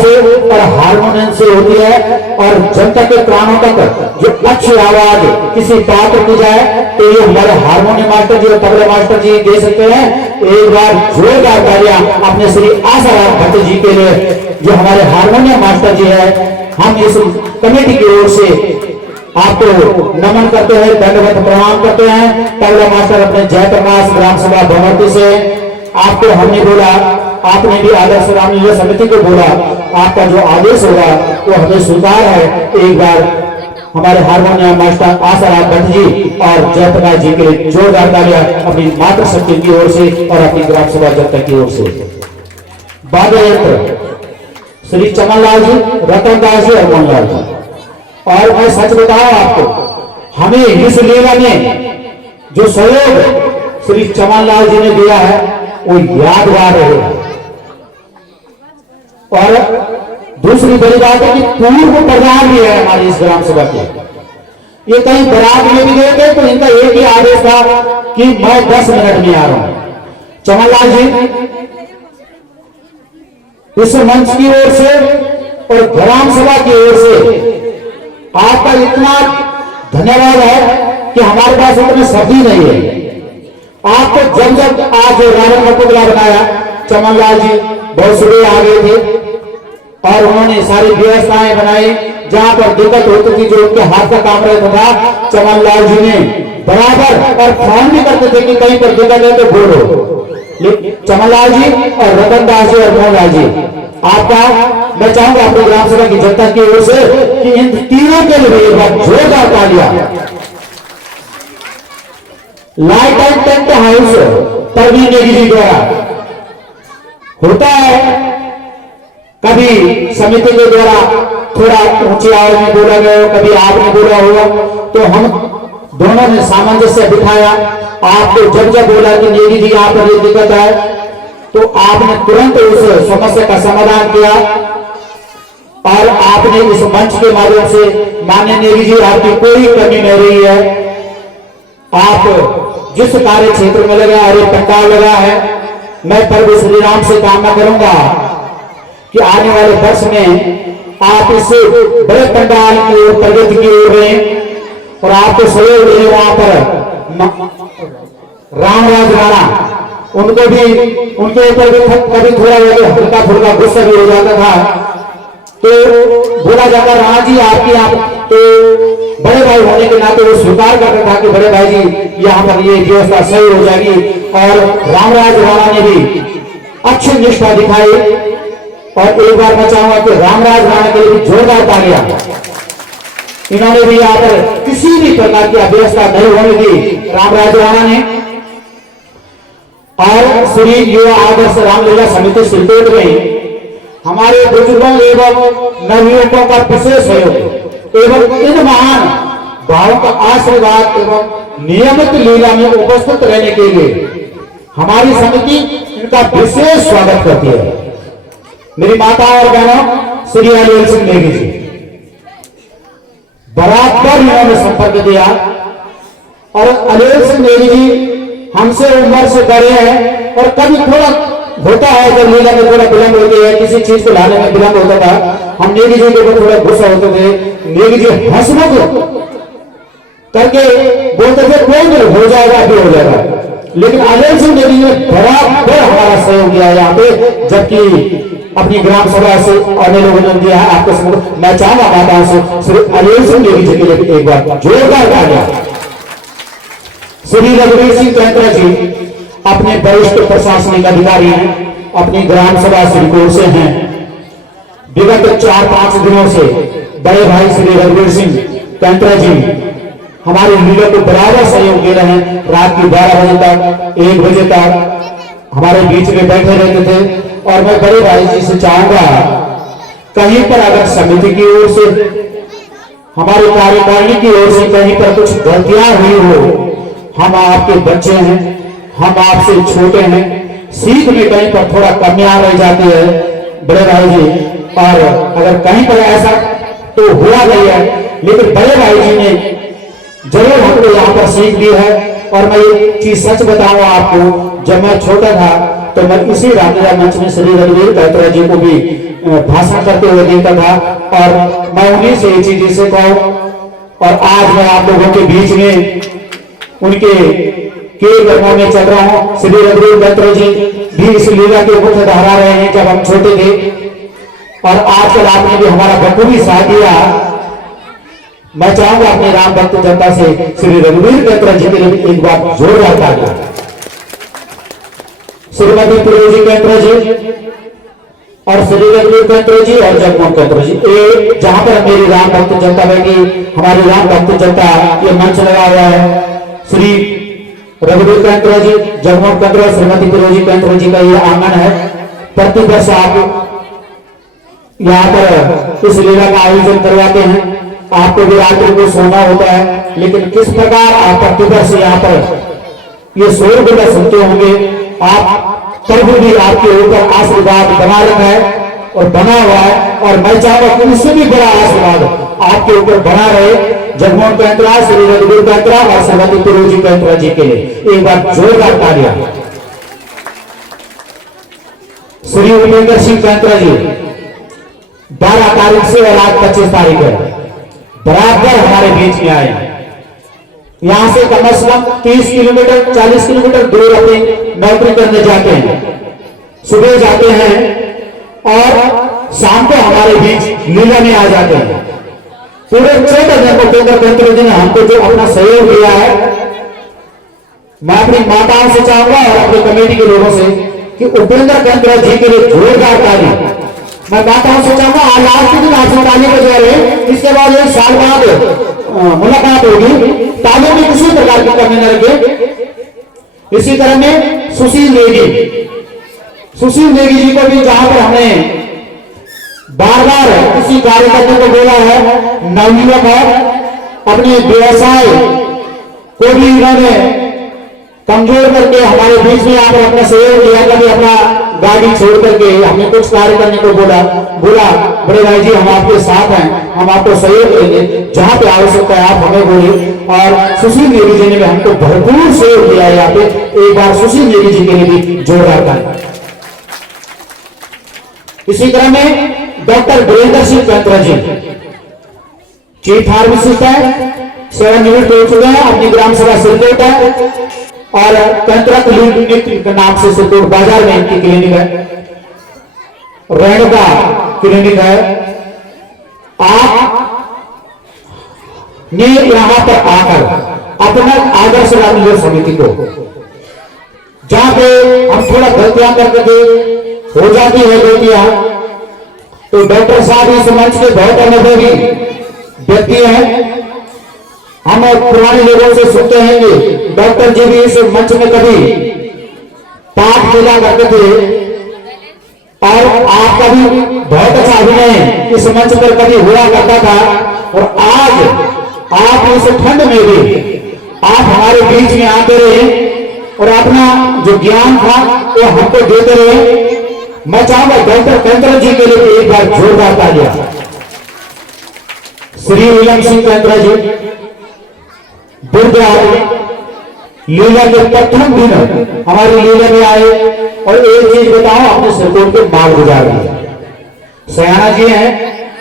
से और हारमोनियम से होती है, और जनता के कानों तक जो अच्छी आवाज किसी बात की जाए तो ये हमारे हारमोनियम मास्टर जी और तबला मास्टर जी दे सकते हैं। एक बार जोरदार तालियां अपने श्री आसाराम भट्ट जी के लिए, जो हमारे हारमोनियम मास्टर जी है। हम इस कमेटी की ओर से आपको नमन करते हैं, दंडवत प्रणाम करते हैं। तबला मास्टर अपने जयप्रकाश ग्राम सभा भवती से आपको हमने बोला, आपने भी आदर्श रामलीला समिति को बोला, आपका जो आदेश होगा वो हमें स्वीकार है। एक बार हमारे हारमोनियम मास्टर आसाराम भट्ट जी और जयप्रकाश जी के लिए जोरदार तालियां अपनी मातृ शक्ति की ओर से और अपनी ग्राम सभा जनता की ओर से। वाद्य यंत्र श्री चमनलाल जी, रतनदास जी और मोहनलाल जी। और मैं सच बताऊं आपको, हमें इस लीला में जो सहयोग श्री चमनलाल जी ने दिया है वो यादगार रहेगा। और दूसरी बड़ी बात है कि पूर्व प्रधान भी है हमारी इस ग्राम सभा के। ये कहीं बारात में भी गए थे तो इनका एक ही आदेश था कि मैं 10 मिनट में आ रहा हूं। चमनलाल जी इस मंच की ओर से और ग्राम सभा की ओर से आपका इतना धन्यवाद है कि हमारे पास इतने शब्द ही नहीं है। आपको जब जब आज रावण का पुतला बनाया, चमनलाल जी बहुत सुबह आ गए थे और उन्होंने सारी व्यवस्थाएं बनाई। जहां पर दिक्कत होती थी, जो उनके हाथ का काम रहता था, चमनलाल जी ने बराबर और फोन भी करते थे कि कहीं पर दिक्कत है तो बोलो। चमनलाल जी और रतनदास जी और मोहनलाल जी, आपका मैं चाहूंगा अपनी ग्राम सभा की जनता की ओर से कि इन तीनों के लिए एक बार जोरदार तालियां। Light and tent house Parveen Negi ji द्वारा होता है। कभी समिति के द्वारा थोड़ा ऊंची आवाज में बोला गया, कभी आपने बोला होगा, तो हम दोनों ने सामंजस्य बिठाया। आपको जब जब बोला कि नेगी जी यहाँ पर ये दिक्कत है, तो आपने तुरंत उस समस्या का समाधान किया। और आपने इस मंच के माध्यम से, माननीय नेगी जी आपकी कोई कमी नहीं रही है। आप जिस कार्य क्षेत्र में लगा, अरे पंडाल लगा है, मैं प्रभु श्री राम से कामना करूंगा कि आने वाले वर्ष में आप इससे बड़े पंडाल की ओर, प्रगति की ओर रहें। और आपको सहयोग देने वहां पर रामराज राणा, उनको भी, उनके ऊपर भी कभी थोड़ा हल्का फुल्का गुस्सा भी हो जाता था, तो बोला जाता राणा जी आपकी आप, तो बड़े भाई होने के नाते वो स्वीकार करता था कि बड़े भाई जी यहाँ पर ये व्यवस्था सही हो जाएगी। और रामराज राणा ने भी अच्छी निष्ठा दिखाई। और एक बार मैं चाहूंगा कि रामराज राणा के लिए भी जोरदार तालियां। इन्होंने भी यहाँ पर किसी भी प्रकार की अव्यवस्था नहीं होने दी, रामराज राणा ने। और श्री युवा आदर्श रामलीला समिति सिलचोट में हमारे बुजुर्गों एवं नवयुवकों का विशेष सहयोग एवं इन महान भावों का आशीर्वाद एवं नियमित लीला में उपस्थित रहने के लिए हमारी समिति इनका विशेष स्वागत करती है। मेरी माता और बहनों, श्री अनिल सिंह नेगी जी बराबर इन्होंने संपर्क दिया। और अनिल सिंह नेगी जी हमसे उम्र से बड़े हैं, और कभी थोड़ा होता है जब लीला में थोड़ा विलंब होती है, किसी चीज को लाने में विलंब होता था, हम नेगी जी के ऊपर थोड़ा गुस्सा होते थे। नेगी जी हंसमुख करके बोलते थे कोई नहीं, हो जाएगा अभी हो जाएगा। लेकिन अनिल सिंह नेगी ने बराबर हमारा सहयोग दिया यहाँ पे, जबकि अपनी ग्राम सभा से अन्य लोगों ने दिया है। आपको मैं चाहूंगा माताओं से श्री अनिल सिंह नेगी जी के लिए एक बार जोरदार तालियां। श्री रघुवीर सिंह कैंत्रा जी अपने वरिष्ठ प्रशासनिक अधिकारी हैं, अपनी ग्राम सभा श्रीकोट से हैं। विगत 4-5 दिनों से बड़े भाई श्री रघुवीर सिंह कैंत्रा जी हमारे लीला को बराबर सहयोग दे रहे हैं। रात की 12 बजे तक, 1 बजे तक हमारे बीच में बैठे रहते थे। और मैं बड़े भाई जी से चाहूंगा, कहीं पर अगर समिति की ओर से, हमारी कार्यकारिणी की ओर से कहीं पर कुछ गलतियां हुई हो, हम आपके बच्चे हैं, हम आपसे छोटे हैं, सीख में कहीं पर थोड़ा कमियां रह जाती है बड़े भाई जी। और अगर कहीं पर ऐसा तो हुआ नहीं है, लेकिन बड़े भाई जी ने जरूर हमको यहाँ पर सीख दी है। और मैं ये चीज सच बताऊं आपको, जब मैं छोटा था तो मैं इसी रामलीला मंच में श्री रघुवीर कैंत्रा जी को भी भाषण करते हुए देखता था, और मैं उन्हीं से ये चीज से कहूं। और आज मैं आप लोगों के बीच में उनके कर्मों में चल रहा हूं। श्री रघुवीर दत्त जी भी इस लीला के मुख्य दोहरा रहे हैं जब हम छोटे थे, और आजकल आपने भी हमारा बखूबी साथ दिया। मैं चाहूंगा अपने राम भक्त जनता से श्री रघुवीर दत्त जी के लिए एक बार जोरदार तालियां। श्रीमती फिरोजी कैंत्र जी और श्री रघुवीर कैंत्र जी और जगमोहन कैंत्र जी, ये जहां पर मेरी राम भक्त जनता बैठी, हमारी राम भक्त जनता ये मंच लगा हुआ है। श्री रघुवीर कैंत्र जी, जगमोहन कैंत्र और श्रीमती फिरोजी कैंत्र जी का ये आंगन है। प्रति वर्ष आप यहाँ पर इस लीला का आयोजन करवाते हैं। आपको भी रात्रि को सोना होता है, लेकिन किस प्रकार आप प्रतिवर्ष यहाँ पर ये 100 रुपये सुनते होंगे। आप प्रभु भी आपके ऊपर आशीर्वाद बना रखा है और बना हुआ है, और मैं चाहूंगा कि उससे भी बड़ा आशीर्वाद आपके ऊपर बना रहे। जगमोहन कैंत्रा, श्री रघुवीर कैंत्रा और श्रीमती फिरोजी कैंत्रा जी के लिए एक बार जोरदार तालियां। श्री उपेंद्र सिंह कैंत्रा जी 12 तारीख से और आज 25 तारीख है, बराबर हमारे बीच में आए। यहां से कम से कम 30 किलोमीटर 40 किलोमीटर दूर अपनी नौकरी करने जाते हैं। सुबह जाते हैं और शाम को हमारे बीच लीला में आ जाते हैं। पूरे 14 दिन उपेंद्र कैंत्र जी ने हमको जो अपना सहयोग दिया है, मैं अपनी माताओं से चाहूंगा और अपनी कमेटी के लोगों से कि उपेंद्र कैंत्र जी के लिए जोरदार ताली। मैं माताओं से चाहूंगा आज लास्ट दिन आपसे ताली बजा रहे, इसके बाद 1 साल बाद मुलाकात होगी। तालियों में किसी प्रकार की कमी न रखे। इसी तरह में सुशील नेगी जी को भी, जहां पर हमने बार बार किसी कार्यकर्ता को बोला है, नवयुवक है, अपने व्यवसाय को भी इन्होंने कमजोर करके हमारे बीच में यहाँ पर अपना सहयोग दिया। कभी अपना गाड़ी छोड़ करके हमने कुछ कार्य करने को बोला बड़े भाई जी हम आपके साथ हैं, हम आपको सहयोग देंगे, जहां पे आवश्यकता है आप हमें बोलिए। और सुशील नेगी जी ने हमको भरपूर सहयोग दिया है। यहाँ पे एक बार सुशील नेगी जी के लिए भी जोरदार ताली। इसी तरह में डॉक्टर वीरेंद्र सिंह कैंत्रा जी चीफ फार्मासिस्ट है, 7 निवृत्त हो चुके हैं, अपनी ग्राम सभा सिरकोट है और कैंत्रा क्लिनिक के नाम से सिरकोट बाजार में इनकी क्लिनिक है, रेणुका क्लिनिक है। आप ने यहां पर आकर अपना आदर्श रामलीला समिति को, जहां पे हम थोड़ा गलतियां करके हो जाती है गलतियां, तो डॉक्टर साहब इस मंच के बहुत अनुभवी व्यक्ति हैं। हम पुराने लोगों से सुनते हैं कि डॉक्टर जी भी इस मंच में कभी पाठ पूजा करते थे, और आपका भी बहुत अच्छा अभिनय इस मंच पर कभी हुआ करता था। और आज आप इस ठंड में भी आप हमारे बीच में आते रहे और अपना जो ज्ञान था वो हमको देते रहे। मैं चाहूंगा डॉक्टर कैंत्रा जी के लिए एक बार जोरदार तालियां। श्री नीलम सिंह कैंत्रा जी लीला के प्रथम दिन हमारी लीला में आए, और एक चीज बताओ, अपने सिरकोट के माल गुजार दिए। सयाना जी हैं,